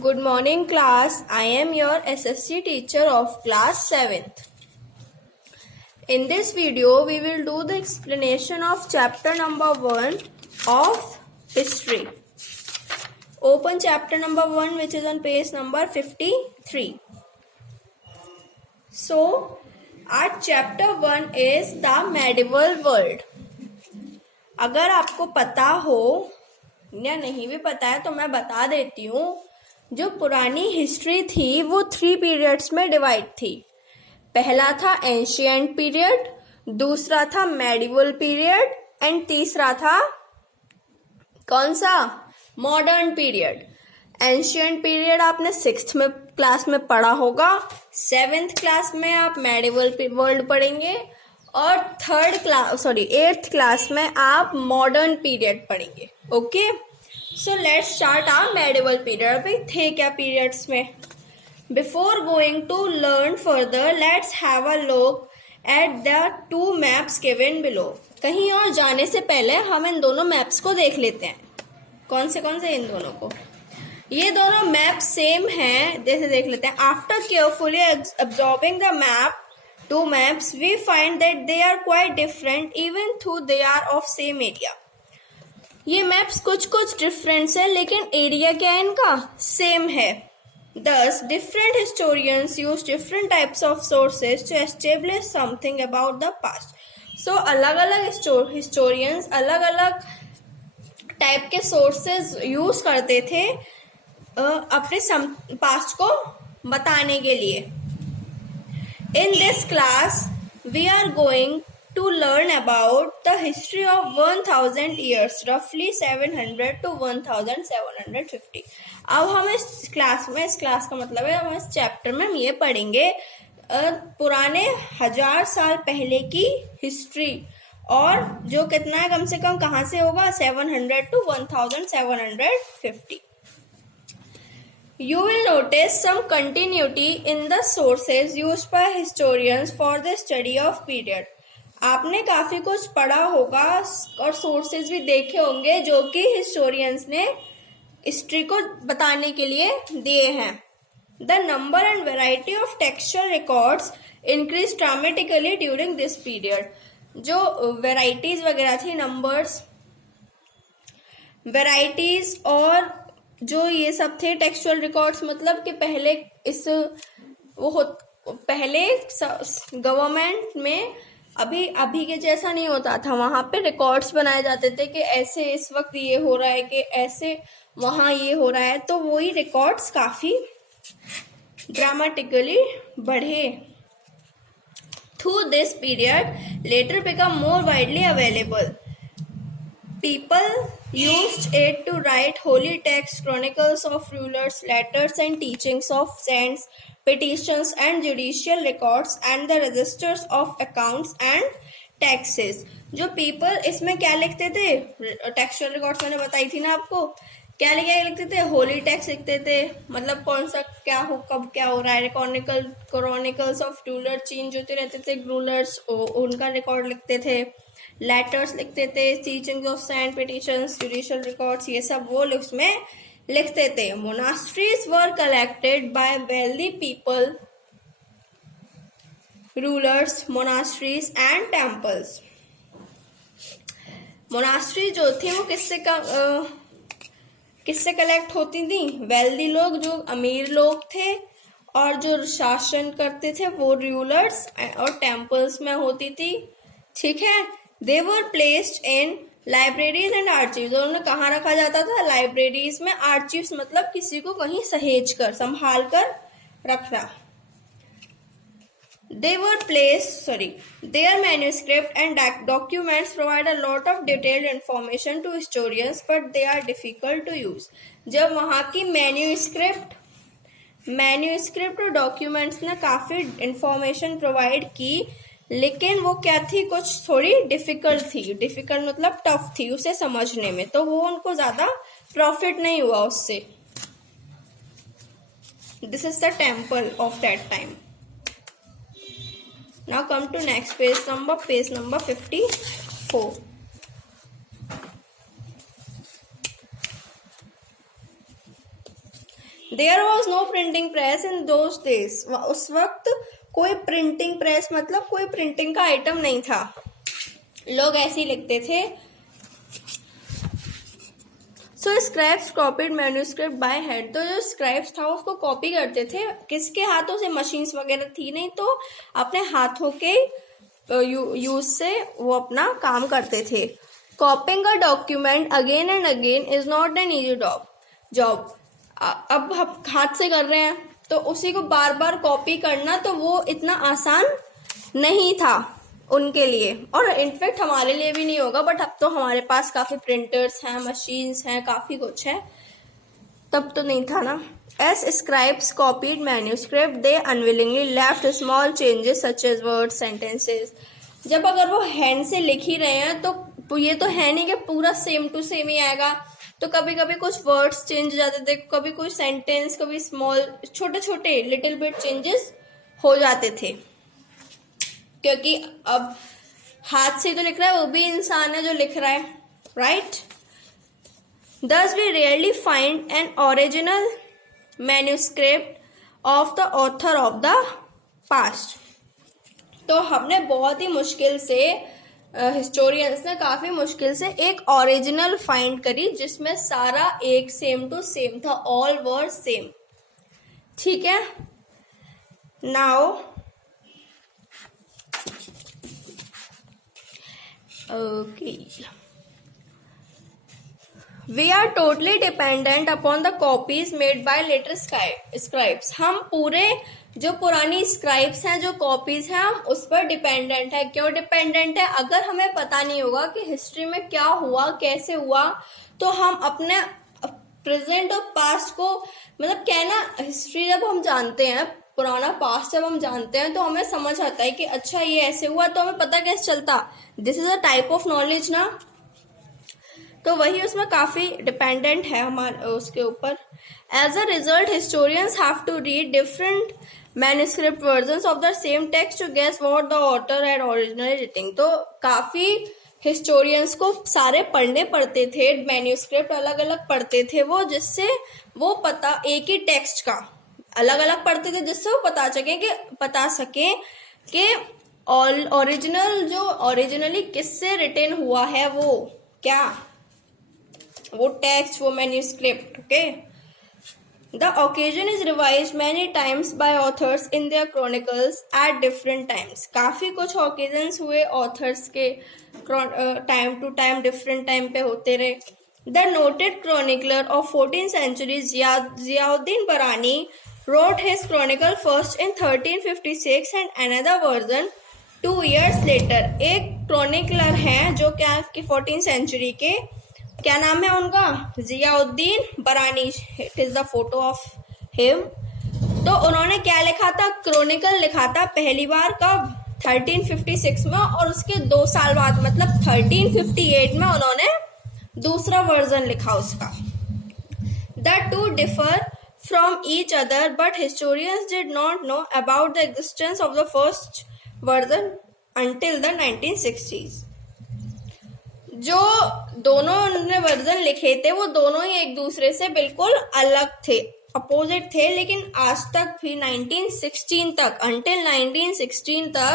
Good morning class. I am your SSC teacher of class 7th. In this video, we will do the explanation of chapter number 1 of history. Open chapter number 1 which is on page number 53. So, our chapter 1 is the medieval world. अगर आपको पता हो या नहीं भी पता है तो मैं बता देती हूँ. जो पुरानी हिस्ट्री थी वो 3 पीरियड्स में डिवाइड थी. पहला था एंशिएंट पीरियड, दूसरा था मेडिवल पीरियड एंड तीसरा था कौन सा? Modern period. एंशिएंट पीरियड आपने 6th में क्लास में पढ़ा होगा, 7th क्लास में आप मेडिवल वर्ल्ड पढ़ेंगे और 8th क्लास में आप मॉडर्न पीरियड पढ़ेंगे. Okay, so let's start our medieval period. अभी थे क्या पीरियड्स में? Before going to learn further let's have a look at the 2 maps given below. कहीं और जाने से पहले हम इन दोनों मैप्स को देख लेते हैं. कौन से इन दोनों को? ये दोनों मैप सेम हैं, जैसे देख लेते हैं. After carefully absorbing the map, 2 maps, we find that they are quite different even though they are of same area. ये मैप्स कुछ डिफरेंस है लेकिन एरिया क्या है इनका? सेम है. Thus, different historians use different types of sources to establish something about the past. So, अलग-अलग historians अलग-अलग टाइप के सोर्सेज यूज करते थे अपने पास्ट को बताने के लिए. In this class, we are going to learn about the history of 1000 years, roughly 700 to 1750. अब हम इस क्लास का मतलब है हम इस चैप्टर में हम ये पढ़ेंगे पुराने 1000 साल पहले की हिस्ट्री, और जो कितना है कम से कम कहाँ से होगा? 700 to 1750. You will notice some continuity in the sources used by historians for the study of period. आपने काफी कुछ पढ़ा होगा और सोर्सेज भी देखे होंगे जो कि हिस्टोरियंस ने हिस्ट्री को बताने के लिए दिए हैं. The number and variety of textual records increased dramatically during this period. जो वेराइटीज वगैरह थी, नंबर्स, वेराइटीज और जो ये सब थे टेक्सचुअल रिकॉर्ड्स, मतलब कि पहले गवर्नमेंट में अभी के जैसा नहीं होता था. वहां पे रिकॉर्ड्स बनाए जाते थे कि ऐसे इस वक्त ये हो रहा है, कि ऐसे वहां ये हो रहा है. तो वही रिकॉर्ड्स काफी ड्रामेटिकली बढ़े. Through this period, later become more widely available. People used it to write holy texts, chronicles of rulers, letters and teachings of saints, petitions and judicial records, and the registers of accounts and taxes. जो people इसमें क्या लिखते थे? Textual records मैंने बताई थी ना आपको. क्या लिखते थे? होली टेक्स्ट लिखते थे, मतलब कौन सा क्या हो, कब क्या हो रहा है. क्रॉनिकल्स ऑफ रूलर, चेंज होते रहते थे रूलर्स, उनका रिकॉर्ड लिखते थे. लेटर्स लिखते थे, teaching of saint, petitions, judicial records, ये सब वो उसमें लिखते थे. Monasteries were collected by wealthy people, rulers, monasteries and temples. Monastery जो थी वो किससे कलेक्ट होती थी? वेल्दी लोग, जो अमीर लोग थे, और जो शासन करते थे वो रूलर्स, और टेम्पल्स में होती थी. ठीक है. They were placed in libraries and archives. उन्हें कहाँ रखा जाता था? लाइब्रेरीज में. आर्चीव्स मतलब किसी को कहीं सहेज कर, संभाल कर रखना. Their manuscript and documents provide a lot of detailed information to historians, but they are difficult to use. जब वहाँ की मैन्यूस्क्रिप्ट और डॉक्यूमेंट्स ने काफी इंफॉर्मेशन प्रोवाइड की, लेकिन वो क्या थी? कुछ थोड़ी डिफिकल्ट थी. डिफिकल्ट मतलब टफ थी उसे समझने में, तो वो उनको ज्यादा प्रॉफिट नहीं हुआ उससे. This is the temple of that time. Now come to next page number 54. There was no printing press in those days, उस वक्त कोई प्रिंटिंग प्रेस मतलब कोई प्रिंटिंग का आइटम नहीं था, लोग ऐसे ही लिखते थे। So scribes copied manuscript by hand, तो जो स्क्राइब्स था उसको कॉपी करते थे किसके हाथों से, मशीन्स वगैरह थी नहीं, तो अपने हाथों के यूज से वो अपना काम करते थे। कॉपिंग a document again and again is not an easy job. अब हम हाथ से कर रहे हैं तो उसी को बार बार कॉपी करना तो वो इतना आसान नहीं था उनके लिए, और इनफैक्ट हमारे लिए भी नहीं होगा, बट अब तो हमारे पास काफी प्रिंटर्स हैं, मशीन्स हैं, काफी कुछ है, तब तो नहीं था ना। As scribes copied manuscript, they unwillingly left small changes such as words, sentences. जब अगर वो हैंड से लिख ही रहे हैं तो ये तो है नहीं कि पूरा सेम टू सेम ही आएगा, तो कभी कभी कुछ वर्ड्स चेंज हो जाते थे, कभी कोई सेंटेंस, कभी स्मॉल छोटे छोटे लिटिल बिट चेंजेस हो जाते थे, क्योंकि अब हाथ से तो लिख रहा है, वो भी इंसान है जो लिख रहा है, right. Thus we rarely find an original manuscript of the author of the past. तो हमने बहुत ही मुश्किल से हिस्टोरियंस ने काफी मुश्किल से एक ओरिजिनल फाइंड करी जिसमें सारा एक सेम टू सेम था, ऑल वर सेम, ठीक है। Now okay, We are totally dependent upon the copies made by later scribes. हम पूरे जो पुरानी स्क्राइब्स हैं, जो कॉपीज हैं, हम उस पर डिपेंडेंट है। क्यों डिपेंडेंट है? अगर हमें पता नहीं होगा कि हिस्ट्री में क्या हुआ, कैसे हुआ, तो हम अपने प्रेजेंट और पास्ट को, मतलब क्या है ना, हिस्ट्री जब हम जानते हैं, पुराना पास्ट जब हम जानते हैं, तो हमें समझ आता है कि अच्छा ये ऐसे हुआ, तो हमें पता कैसे चलता, this is a type of knowledge ना। तो वही उसमें काफी डिपेंडेंट है हमारे उसके ऊपर। As a result historians have to read different manuscript versions of the same text to guess what the author had originally written. तो काफी हिस्टोरियंस को सारे पढ़ने पड़ते थे, मैन्युस्क्रिप्ट अलग अलग पढ़ते थे वो, जिससे वो पता एक ही टेक्स्ट का अलग अलग पढ़ते थे, जिससे वो बता सके कि ओरिजिनल जो ओरिजिनली किससे रिटन हुआ है, वो टेक्स्ट, वो manuscript. Okay, the occasion is revised many times by authors in their chronicles at different times. काफी कुछ ओकेजन्स हुए ऑथर्स के, time to time different time पे होते रहे। The noted chronicler of 14th century Ziauddin Barani wrote his chronicle first in 1356 and another version 2 years later। एक chronicler हैं जो क्या कि 14th सेंचुरी के, क्या नाम है उनका, जियाउद्दीन बरानी, it is the photo of him. तो उन्होंने क्या लिखा था, क्रॉनिकल लिखा था पहली बार कब, 1356 में, और उसके 2 साल बाद मतलब 1358 में उन्होंने दूसरा वर्जन लिखा उसका। The two differ from each other, but historians did not know about the existence of the first version until the 1960s। जो दोनों उन्होंने वर्जन लिखे थे वो दोनों ही एक दूसरे से बिल्कुल अलग थे, अपोजिट थे, लेकिन आज तक भी 1916 तक, until 1916 तक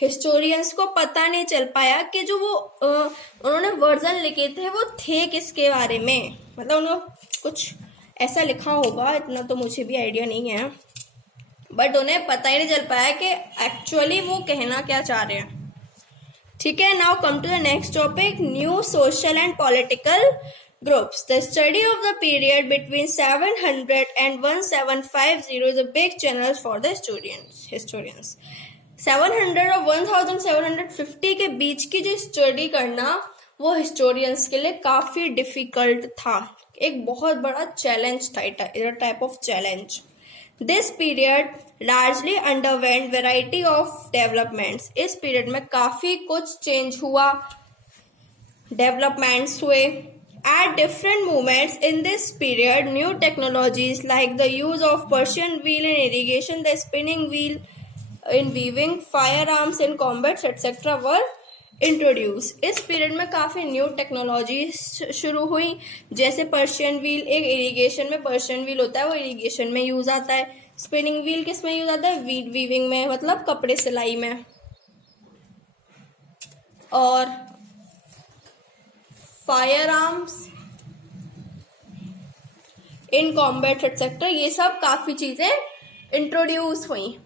हिस्टोरियंस को पता नहीं चल पाया कि जो वो उन्होंने वर्जन लिखे थे वो थे किसके बारे में। मतलब उन्होंने कुछ ऐसा लिखा होगा, इतना तो मुझे भी आइडिया नहीं है, बट उन्हें पता ही नहीं चल पाया कि एक्चुअली वो कहना क्या चाह रहे हैं, ठीक है। Now come to the next topic, new social and political groups. The study of the period between 700 and 1750 is a big challenge for the historians. 700 और 1750 के बीच की जो स्टडी करना वो हिस्टोरियंस के लिए काफी डिफिकल्ट था, एक बहुत बड़ा चैलेंज था, it type of challenge. This period largely underwent variety of developments. इस पीरियड में काफी कुछ चेंज हुआ, डेवलपमेंट्स हुए। At different moments in this period new technologies like the use of Persian wheel in irrigation, the spinning wheel in weaving, fire arms in combats etcetera were introduce. इस period में काफी new technology शुरू हुई, जैसे Persian wheel, एक irrigation में Persian wheel होता है, वो इरिगेशन में यूज आता है। स्पिनिंग व्हील किस में यूज आता है? वीविंग में, मतलब कपड़े सिलाई में। और fire arms in combat etcetera, ये सब काफी चीजें इंट्रोड्यूस हुई।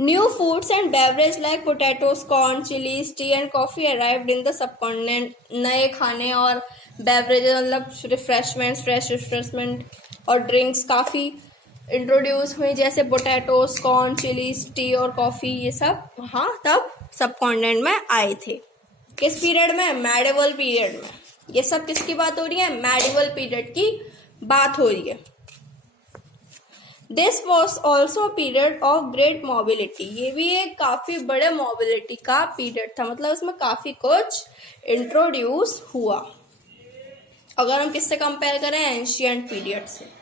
New foods and beverage like potatoes, corn, chillies, T and coffee arrived in the subcontinent. नए खाने और बेवरेजेस मतलब रिफ्रेशमेंट्स, फ्रेश रिफ्रेशमेंट और ड्रिंक्स काफी इंट्रोड्यूस हुई, जैसे पोटैटोज, कॉर्न, चिलीज, टी और कॉफी, ये सब वहाँ तब सबकॉन्टिनेंट में आए थे। किस पीरियड में? मेडिवल पीरियड में। ये सब किसकी बात हो रही है? मेडिवल पीरियड की बात हो रही है। This was also period of great mobility, ये भी एक काफी बड़े मोबिलिटी का पीरियड था, मतलब उसमें काफी कुछ इंट्रोड्यूस हुआ अगर हम किससे कंपेयर करें? एंशियंट पीरियड से।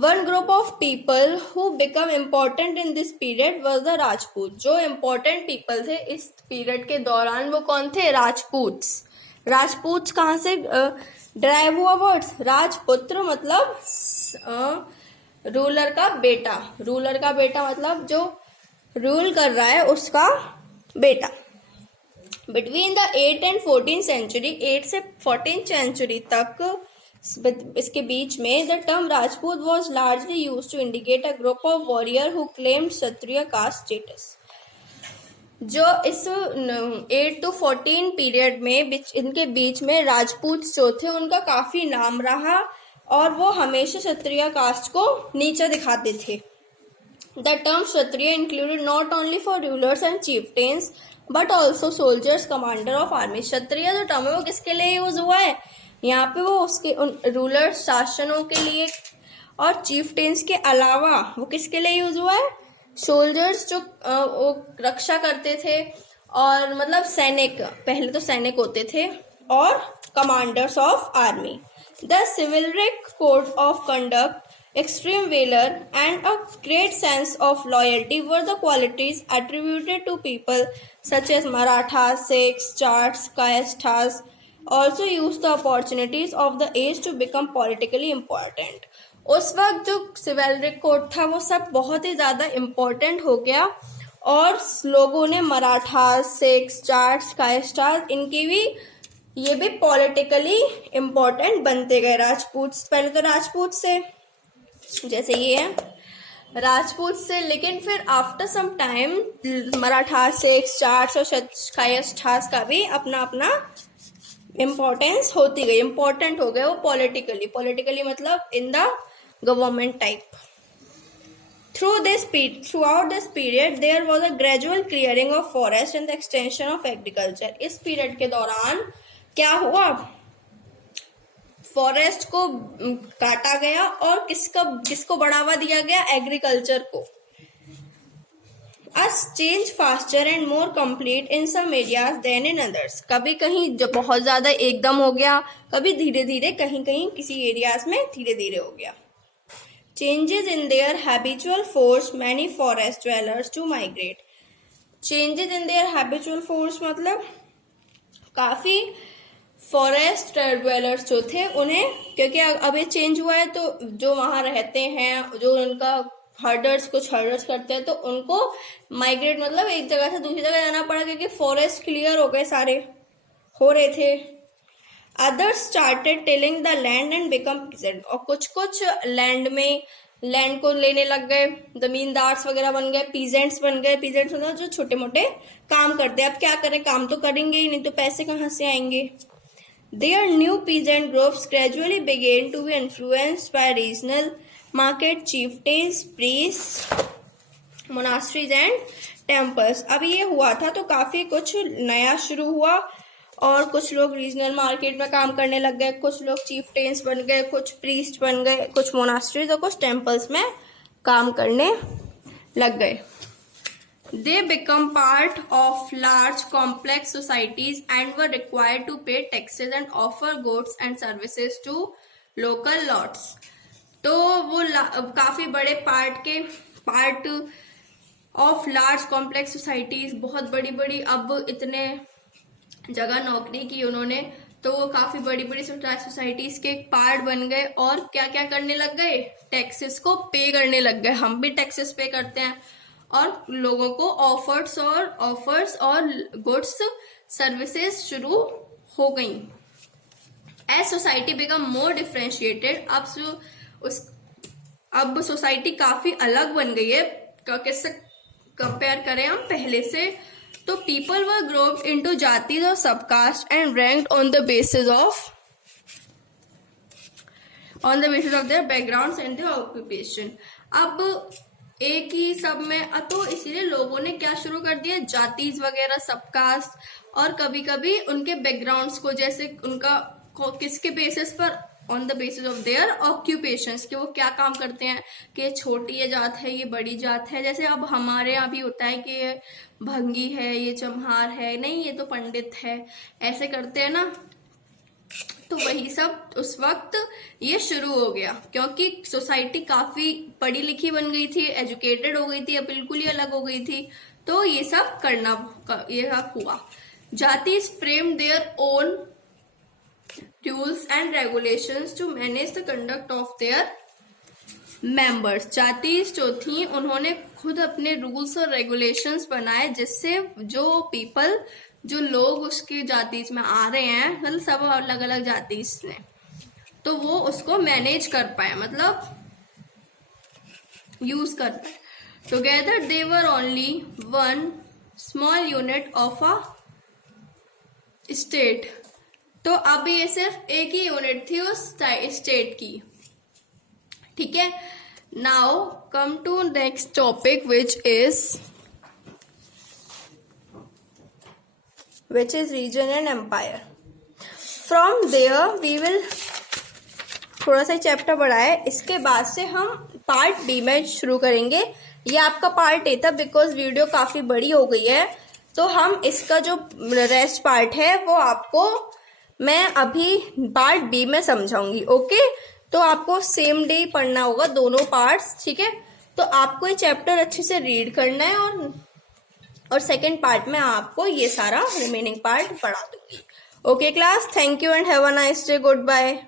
One group of people who become important in this period was the Rajput। जो important people थे इस पीरियड के दौरान वो कौन थे? राजपूत्स। राजपूत्स कहाँ से ड्राइव हुआ वर्ड्स? राजपुत्र मतलब रूलर का बेटा। रूलर का बेटा मतलब जो रूल कर रहा है उसका बेटा। बिटवीन द 8 एंड 14 सेंचुरी, 8 से 14 सेंचुरी तक इसके बीच में the term Rajput was largely use to indicate a group of warrior who claimed Kshatriya caste status. जो इस 8 to 14 पीरियड में इनके बीच में राजपूत जो थे उनका काफी नाम रहा और वो हमेशा क्षत्रिय कास्ट को नीचे दिखाते थे। The term kshatriya included not only for rulers and chieftains but also soldiers, commander of army. Kshatriya जो टर्म है वो किसके लिए यूज हुआ है? यहाँ पे वो उसके उन रूलर शासनों के लिए और चीफटेन्स के अलावा वो किसके लिए यूज हुआ है? सोल्जर्स जो वो रक्षा करते थे और मतलब सैनिक, पहले तो सैनिक होते थे, और commanders of army. The chivalric code of conduct, extreme valor and a great sense of loyalty were the qualities attributed to people such as Marathas, Sikhs, Jats, Kayasthas also used the opportunities of the age to become politically important। उस वक्त जो सिविलरिक code था वो सब बहुत ही ज्यादा important हो गया और लोगों ने मराठास, सिख्स, जाट्स, कायस्थास, इनकी भी ये भी पॉलिटिकली इम्पोर्टेंट बनते गए। राजपूत, पहले तो राजपूत से, जैसे ये है राजपूत से, लेकिन फिर after some time Maratha, Sikhs, Jats और कायस्थास का भी अपना अपना इम्पोर्टेंस होती गई, इम्पोर्टेंट हो गए वो पॉलिटिकली मतलब in the government type. Throughout this period there was a gradual clearing of forest and the extension of agriculture। इस पीरियड के दौरान क्या हुआ? फॉरेस्ट को काटा गया और किसको बढ़ावा दिया गया? एग्रीकल्चर को। As change faster and more complete in some areas than in others। कभी कहीं जब बहुत ज्यादा एकदम हो गया, कभी धीरे धीरे, कहीं कहीं किसी एरियाज में धीरे धीरे हो गया। Changes in their habitual force many forest dwellers to migrate। Changes in their habitual force मतलब काफी फॉरेस्ट ड्वेलर्स जो थे उन्हें, क्योंकि अब ये चेंज हुआ है तो जो वहां रहते हैं, जो उनका कुछ हर्डर्स करते हैं, तो उनको माइग्रेट मतलब एक जगह से दूसरी जगह जाना पड़ा क्योंकि फॉरेस्ट क्लियर हो गए, सारे हो रहे थे। Others started tilling the land and become peasant. और कुछ लैंड में लैंड को लेने लग गए, जमींदार्स वगैरह बन गए, पीजेंट्स बन गए। पीजेंट्स मतलब जो छोटे मोटे काम करते हैं। अब क्या करें, काम तो करेंगे ही नहीं तो पैसे कहाँ से आएंगे। Their new peasant groups gradually began to be influenced by regional market, chieftains, priests, monasteries and temples। अब ये हुआ था तो काफी कुछ नया शुरू हुआ और कुछ लोग रीजनल मार्केट में काम करने लग गए, कुछ लोग चीफटेन्स बन गए, कुछ प्रीस्ट बन गए, कुछ मोनास्ट्रीज और कुछ टेम्पल्स में काम करने लग गए। They become part of large complex societies and were required to pay taxes and offer goods and services to local lords। तो वो काफी बड़े part of large complex societies, बहुत बड़ी बड़ी, अब इतने जगह नौकरी की उन्होंने तो वो काफी बड़ी बड़ी सोसाइटीज के एक पार्ट बन गए और क्या क्या करने लग गए, टैक्सेस को पे करने लग गए। हम भी टैक्सेस पे करते हैं और लोगों को ऑफर्स और गुड्स सर्विसेज शुरू हो गई। As society become more differentiated, अब सोसाइटी काफी अलग बन गई है। कैसे कंपेयर करें हम पहले से, तो people were grouped into jatis और subcaste and ranked on the basis of their backgrounds and their occupation. अब एक ही सब में, तो इसीलिए लोगों ने क्या शुरू कर दिया, जातीज वगैरह, सबकास्ट, और कभी कभी उनके बैकग्राउंड्स को, जैसे उनका किसके बेसिस पर, on the basis of there occupations, कि वो क्या काम करते हैं, कि ये छोटी ये जात है, ये बड़ी जात है। जैसे अब हमारे यहाँ भी होता है कि ये भंगी है, ये चम्हार है, नहीं ये तो पंडित है, ऐसे करते हैं ना। तो वही सब उस वक्त ये शुरू हो गया, क्योंकि सोसाइटी काफी पढ़ी लिखी बन गई थी, एजुकेटेड हो गई थी, अब बिल्कुल ही अलग हो गई थी। तो ये सब ये सब हुआ। जातीज frame their own rules and regulations to manage the conduct of their members। जातीज जो थी उन्होंने खुद अपने रूल्स और रेगुलेशंस बनाए, जिससे जो पीपल, जो लोग उसकी जातीज में आ रहे हैं, मतलब सब अलग अलग जातीज ने, तो वो उसको मैनेज कर पाए, मतलब यूज कर पाए। Together they were only one small unit of a state. तो अब ये सिर्फ एक ही यूनिट थी उस स्टेट की, ठीक है। Now come to next topic which is region and empire. From there we will, थोड़ा सा चैप्टर बढ़ा है, इसके बाद से हम पार्ट बी में शुरू करेंगे। ये आपका पार्ट ए था, बिकॉज वीडियो काफी बड़ी हो गई है, तो हम इसका जो रेस्ट पार्ट है वो आपको मैं अभी पार्ट बी में समझाऊंगी। ओके, तो आपको सेम डे पढ़ना होगा दोनों पार्ट्स, ठीक है। तो आपको ये चैप्टर अच्छे से रीड करना है और सेकंड पार्ट में आपको ये सारा रिमेनिंग पार्ट पढ़ा दूंगी। Okay class, thank you and have a nice day, good bye.